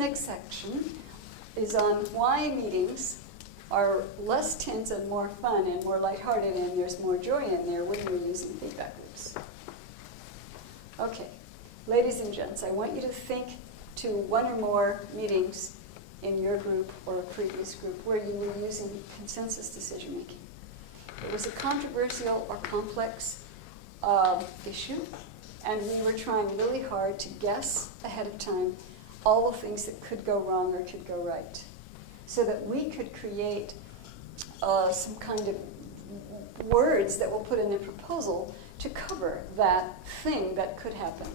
next section is on why meetings are less tense and more fun and more lighthearted, and there's more joy in there when we're using feedback loops. Okay, ladies and gents, I want you to think to one or more meetings in your group or a previous group where you were using consensus decision making. It was a controversial or complex issue, and we were trying really hard to guess ahead of time all the things that could go wrong or could go right, so that we could create some kind of words that we'll put in a proposal to cover that thing that could happen,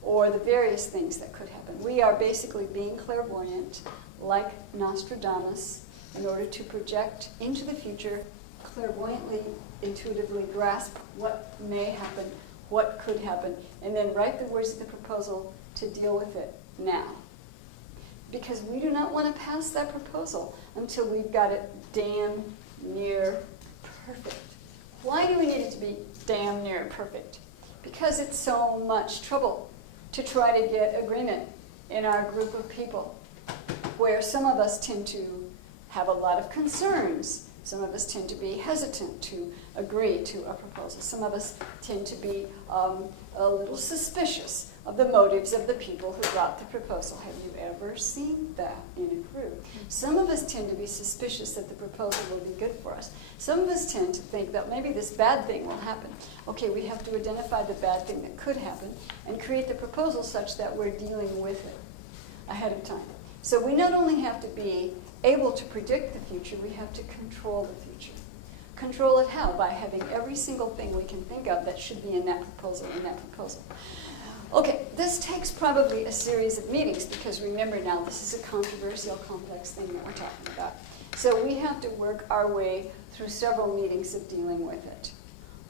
or the various things that could happen. We are basically being clairvoyant, like Nostradamus, in order to project into the future, clairvoyantly, intuitively grasp what may happen, what could happen, and then write the words of the proposal to deal with it now. Because we do not want to pass that proposal until we've got it damn near perfect. Why do we need it to be damn near perfect? Because it's so much trouble to try to get agreement in our group of people, where some of us tend to have a lot of concerns. Some of us tend to be hesitant to agree to a proposal. Some of us tend to be a little suspicious of the motives of the people who brought the proposal. Have you ever seen that in a group? Some of us tend to be suspicious that the proposal will be good for us. Some of us tend to think that maybe this bad thing will happen. Okay, we have to identify the bad thing that could happen and create the proposal such that we're dealing with it ahead of time. So we not only have to be able to predict the future, we have to control the future. Control it how? By having every single thing we can think of that should be in that proposal, Okay, this takes probably a series of meetings, because remember now, this is a controversial, complex thing that we're talking about. So we have to work our way through several meetings of dealing with it.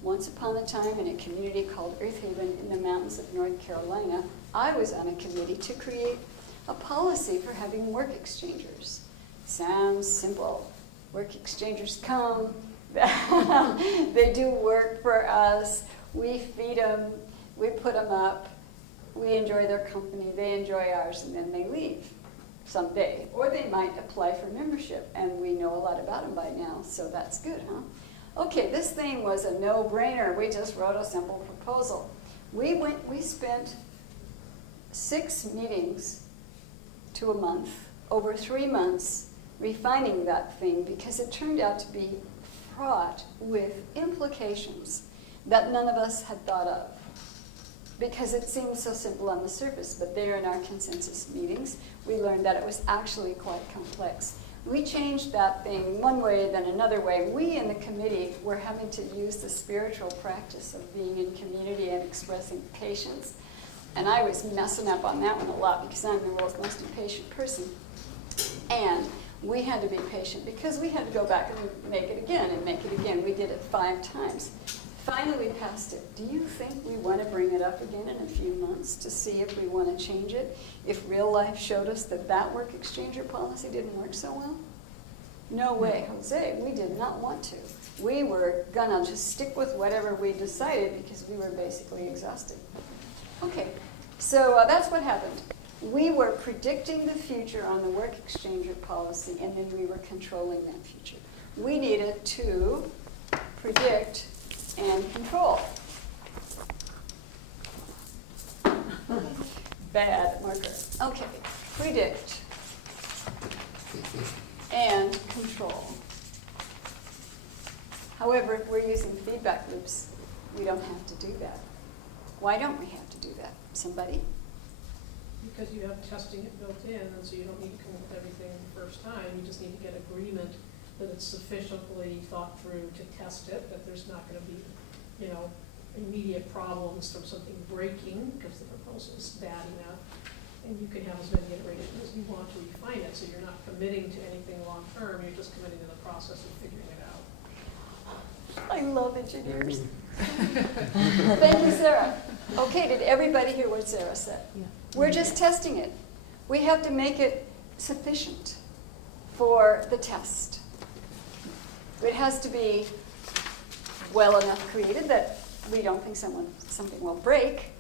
Once upon a time, in a community called Earth Haven in the mountains of North Carolina, I was on a committee to create a policy for having work exchangers. Sounds simple. Work exchangers come, they do work for us, we feed them, we put them up, we enjoy their company, they enjoy ours, and then they leave someday. Or they might apply for membership, and we know a lot about them by now, so that's good, huh? Okay, this thing was a no-brainer. We just wrote a simple proposal. We spent 6 meetings to a month, over 3 months, refining that thing, because it turned out to be fraught with implications that none of us had thought of, because it seemed so simple on the surface. But there in our consensus meetings, we learned that it was actually quite complex. We changed that thing one way, then another way. We in the committee were having to use the spiritual practice of being in community and expressing patience. And I was messing up on that one a lot, because I'm the world's most impatient person. And we had to be patient, because we had to go back and make it again and make it again. We did it 5 times. Finally, we passed it. Do you think we want to bring it up again in a few months to see if we want to change it, if real life showed us that that work exchanger policy didn't work so well? No way, Jose. We did not want to. We were going to just stick with whatever we decided, because we were basically exhausted. Okay, so that's what happened. We were predicting the future on the work exchanger policy, and then we were controlling that future. We needed to predict and control. Bad marker. Okay, predict and control. However, if we're using feedback loops, we don't have to do that. Why don't we have to do that? Somebody? Because you have testing it built in, and so you don't need to come up with everything the first time. You just need to get agreement that it's sufficiently thought through to test it, that there's not going to be, immediate problems from something breaking because the proposal is bad enough. And you can have as many iterations as you want to refine it, so you're not committing to anything long term. You're just committing to the process of figuring it out. I love engineers. Thank you, Sarah. Okay, did everybody hear what Sarah said? Yeah. We're just testing it. We have to make it sufficient for the test. It has to be well enough created that we don't think something will break,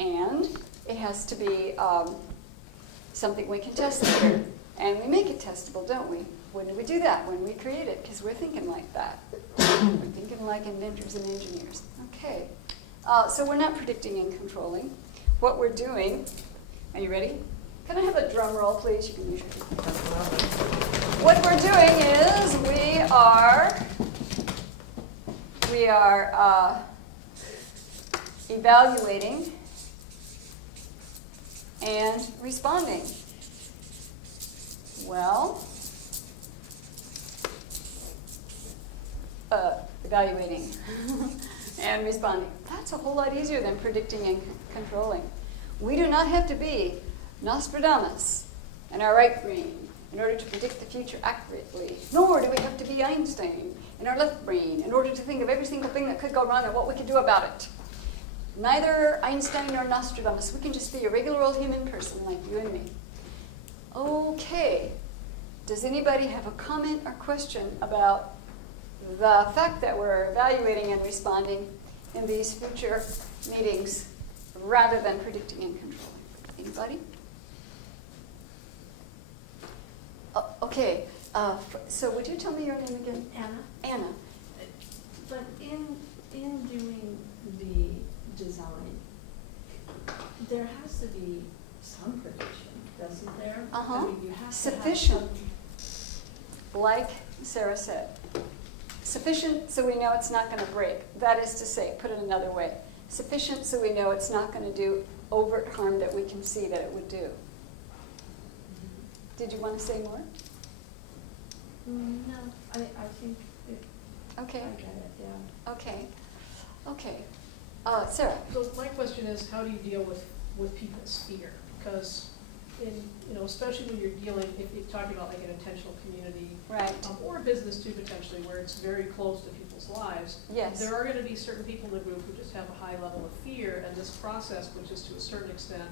and it has to be something we can test later. And we make it testable, don't we? When do we do that? When we create it, because we're thinking like that. We're thinking like inventors and engineers. Okay. So we're not predicting and controlling. What we're doing, are you ready? Can I have a drum roll, please? You can use your What we're doing is we are evaluating and responding. Well, evaluating and responding. That's a whole lot easier than predicting and controlling. We do not have to be Nostradamus in our right brain in order to predict the future accurately, nor do we have to be Einstein in our left brain in order to think of every single thing that could go wrong and what we could do about it. Neither Einstein nor Nostradamus. We can just be a regular old human person like you and me. Okay. Does anybody have a comment or question about the fact that we're evaluating and responding in these future meetings rather than predicting and controlling? Anybody? Okay. So would you tell me your name again? Anna. Anna. But in doing the design, there has to be some prediction, doesn't there? Uh-huh. I mean, you have Sufficient. To have Like Sarah said. Sufficient so we know it's not going to break. That is to say, put it another way, sufficient so we know it's not going to do overt harm that we can see that it would do. Did you want to say more? no, I think Okay. I get it, yeah. Okay. Okay. Sarah. So my question is, how do you deal with people's fear? Because especially when you're dealing, if you're talking about like an intentional community, Right. Or a business too potentially, where it's very close to people's lives. Yes. There are going to be certain people in the group who just have a high level of fear, and this process, which is to a certain extent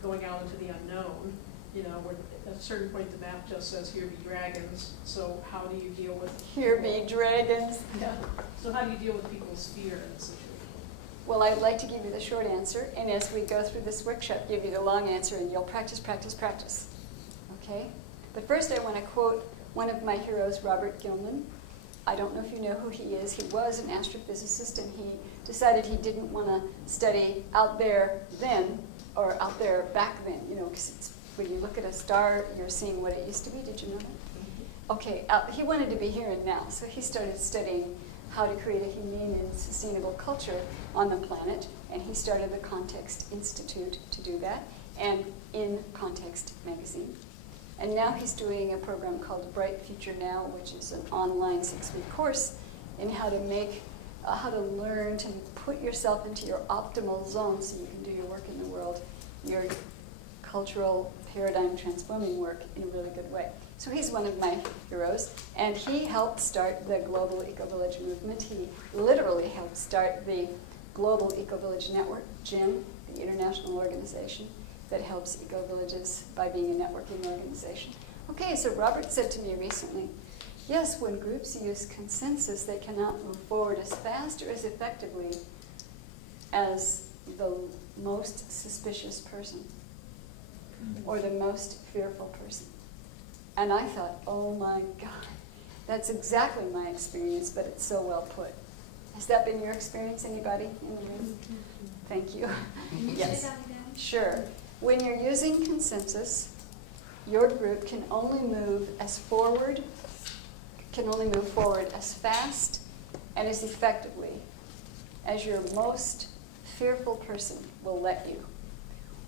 going out into the unknown, where at a certain point the map just says, here be dragons. So how do you deal with Here be dragons. Yeah. So how do you deal with people's fear in this situation? Well, I'd like to give you the short answer, and as we go through this workshop, give you the long answer, and you'll practice, practice, practice. Okay? But first I want to quote one of my heroes, Robert Gilman. I don't know if you know who he is. He was an astrophysicist, and he decided he didn't want to study out there then, or out there back then, because when you look at a star, you're seeing what it used to be. Did you know that? Okay, he wanted to be here and now, so he started studying how to create a humane and sustainable culture on the planet, and he started the Context Institute to do that, and in Context magazine. And now he's doing a program called Bright Future Now, which is an online 6-week course in how to learn to put yourself into your optimal zone so you can do your work in the world, your cultural paradigm transforming work in a really good way. So he's one of my heroes, and he helped start the Global Eco-Village movement. He literally helped start the Global Eco-Village Network, GIN, the international organization that helps eco-villages by being a networking organization. Okay, so Robert said to me recently, yes, when groups use consensus, they cannot move forward as fast or as effectively as the most suspicious person or the most fearful person. And I thought, oh my God, that's exactly my experience, but it's so well put. Has that been your experience, anybody in the room? Thank you. Can you Yes. say that again? Sure. When you're using consensus, your group can only move forward as fast and as effectively as your most fearful person will let you.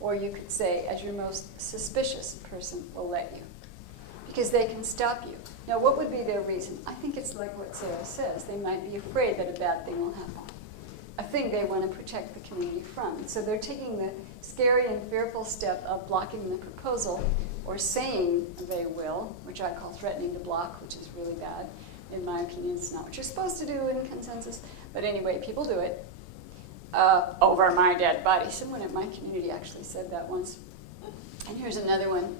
Or you could say, as your most suspicious person will let you. Because they can stop you. Now, what would be their reason? I think it's like what Sarah says. They might be afraid that a bad thing will happen. A thing they want to protect the community from. And so they're taking the scary and fearful step of blocking the proposal or saying they will, which I call threatening to block, which is really bad. In my opinion, it's not what you're supposed to do in consensus. But anyway, people do it. Over my dead body. Someone in my community actually said that once. And here's another one.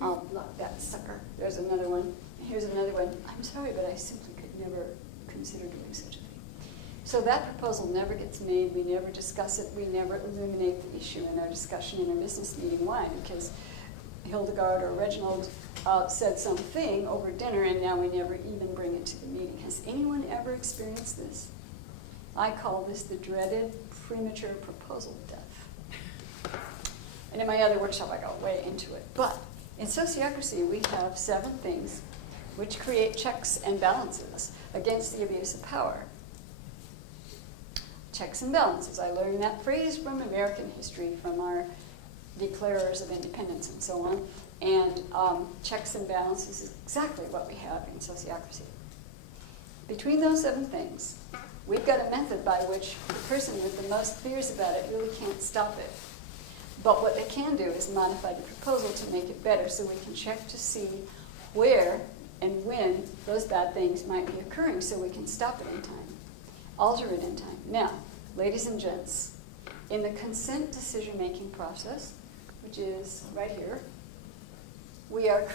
I'll block that sucker. There's another one. Here's another one. I'm sorry, but I simply could never consider doing such a thing. So that proposal never gets made. We never discuss it. We never illuminate the issue in our discussion in our business meeting. Why? Because Hildegard or Reginald said something over dinner and now we never even bring it to the meeting. Has anyone ever experienced this? I call this the dreaded premature proposal death. And in my other workshop, I got way into it. But in Sociocracy, we have 7 things which create checks and balances against the abuse of power. Checks and balances. I learned that phrase from American history, from our declarers of independence and so on. And checks and balances is exactly what we have in Sociocracy. Between those 7 things, we've got a method by which the person with the most fears about it really can't stop it. But what they can do is modify the proposal to make it better, so we can check to see where and when those bad things might be occurring, so we can stop it in time, alter it in time. Now, ladies and gents, in the consent decision-making process, which is right here, we are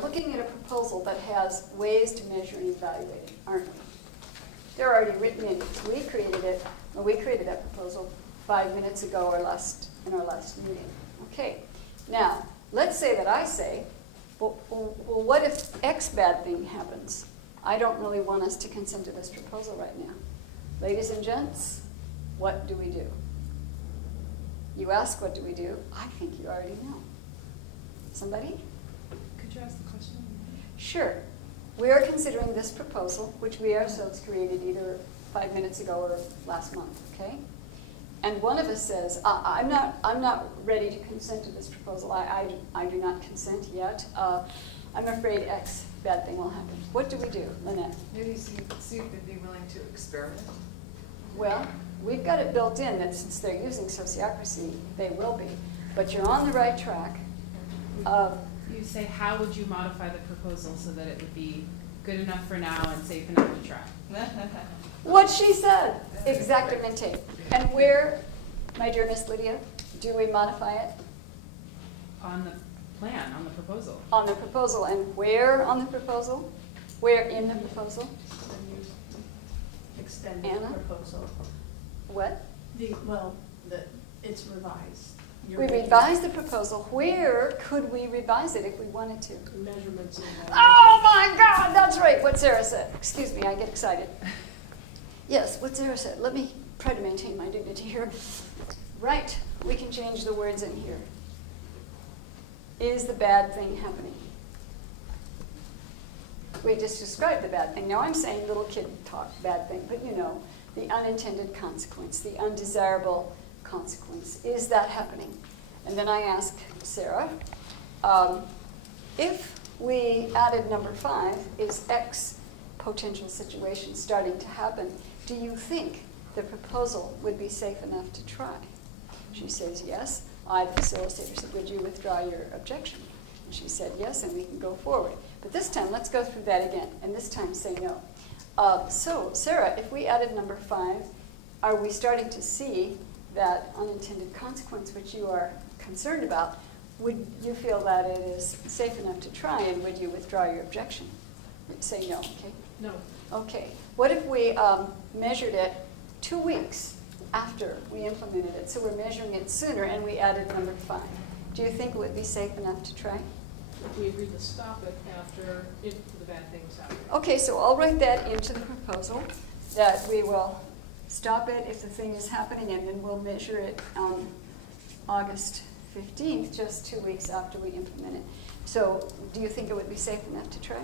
looking at a proposal that has ways to measure and evaluate it, aren't we? They're already written in. We created it, or we created that proposal 5 minutes ago or in our last meeting. Okay, now, let's say that I say, well, what if X bad thing happens? I don't really want us to consent to this proposal right now. Ladies and gents, what do we do? You ask, what do we do? I think you already know. Somebody? Could you ask the question? Sure. We are considering this proposal, which we ourselves created either 5 minutes ago or last month, okay? And one of us says, I'm not ready to consent to this proposal. I do not consent yet. I'm afraid X bad thing will happen. What do we do, Lynette? Maybe see if they'd be willing to experiment. Well, we've got it built in that since they're using Sociocracy, they will be. But you're on the right track. You say, how would you modify the proposal so that it would be good enough for now and safe enough to try? What she said, exactamente. And where, my dear Miss Lydia, do we modify it? On the plan, on the proposal. On the proposal. And where on the proposal? Where in the proposal? Then you extend the Anna? proposal. What? It's revised. We revise the proposal. Where could we revise it if we wanted to? Measurements and all. Oh my God, that's right, what Sarah said. Excuse me, I get excited. Yes, what Sarah said. Let me try to maintain my dignity here. Right, we can change the words in here. Is the bad thing happening? We just described the bad thing. Now I'm saying little kid talk, bad thing, but you know, the unintended consequence, the undesirable consequence. Is that happening? And then I ask Sarah, if we added number 5, is X potential situation starting to happen, do you think the proposal would be safe enough to try? She says yes. I, the facilitator, said, would you withdraw your objection? And she said yes, and we can go forward. But this time, let's go through that again, and this time say no. So, Sarah, if we added number 5, are we starting to see that unintended consequence which you are concerned about? Would you feel that it is safe enough to try, and would you withdraw your objection? Say no, okay? No. Okay. What if we measured it 2 weeks after we implemented it? So we're measuring it sooner, and we added number 5. Do you think it would be safe enough to try? If we agreed to stop it after the bad things happen. Okay, so I'll write that into the proposal, that we will stop it if the thing is happening, and then we'll measure it on August 15th, just 2 weeks after we implement it. So do you think it would be safe enough to try?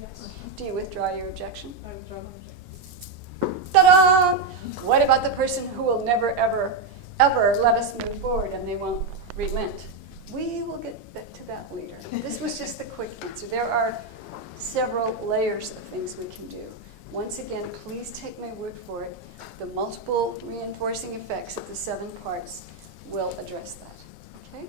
Yes. Do you withdraw your objection? I withdraw my objection. Ta-da! What about the person who will never, ever, ever let us move forward and they won't relent? We will get to that later. This was just the quick answer. There are several layers of things we can do. Once again, please take my word for it. The multiple reinforcing effects of the 7 parts will address that. Okay?